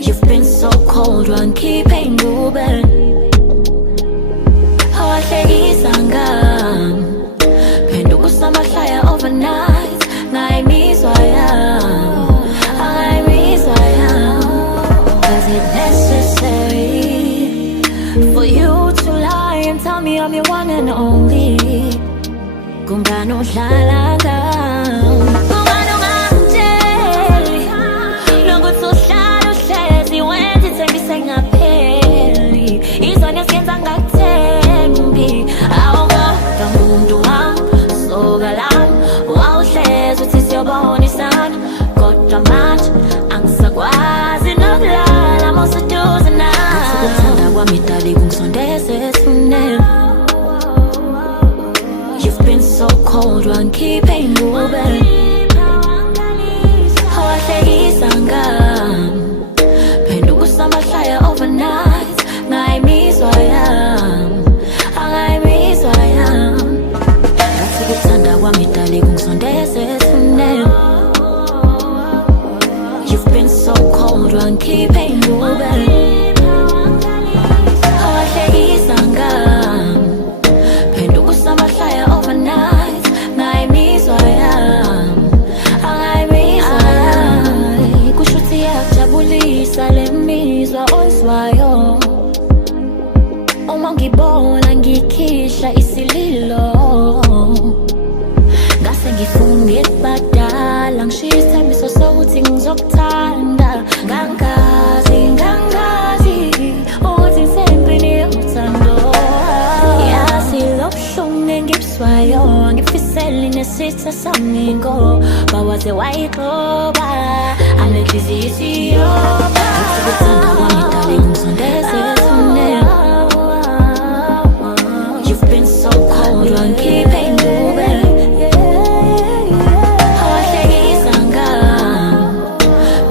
You've been so cold, run keeping moving. Hawahlekisa ngami phenduka usamahlaya overnight. Ngayimizwa yami, angayimizwa yami. Was it necessary for you to lie and tell me I'm your one and only? Kungani udlala ngami? Kungani ungamtsheli nokuthi uhlala uhlezi wenza ithembise ngapheli? Izona eziyenza ngakuthembi. Awungoda muntu wami, soka lami wawuhlezi uthi siyobonisana, kodwa manje angisakwazi nokulala mawuseduze nami. Ukuthanda kwami dali kungisondeze esuneni. You've been so cold, run keeping moving. Hawahlekisa ngami phenduka usamahlaya overnight. Ngayimizwa yami, angayimizwa yami. Ngathi ukuthanda kwami dali kungisondeze esuneni. You've been so cold, run keeping moving. Hawahlekisa ngami phenduka usamahlaya overnight. Ngayimizwa yami, angayimizwa yami. Kusho ukuthi iyakujabulisa le mizwa oyizwayo uma ngibona ngikhihla isililo. Ngase ngifunge badala ngishiya isithembiso sokuthi ngizokuthanda. Ngangazi ukuthi ngisempini yothando. Yazi lobuhlungu engibuzwayo ngifisela nesitha sami ngo bawaze wayixoba anenhliziyo isiyoba. Ukuthanda kwami dali kungisondeze esuneni. You've been so cold, run keeping moving. Hawahlekisa ngami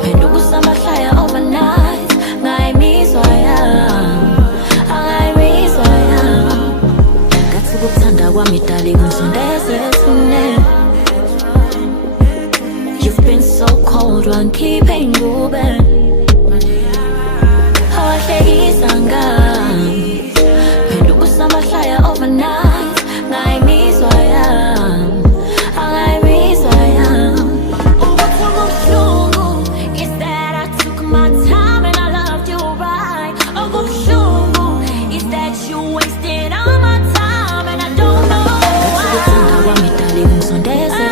phenduka usamahlaya overnight. Ngayimizwa yami, angayimizwa yami. Ngathi ukuthanda kwami dali kungisondeze esuneni. You've been so cold, run keeping moving. Hawahlekisa ngami phenduka usamahlaya overnight. Ngayimizwa yami, angayimizwa yami. Ubuthi ubuhlungu is that I took my time and I loved you right. Ubuhlungu is that you wasted all my time and I don't know why. Ngathi ukuthanda kwami dali kungisondeze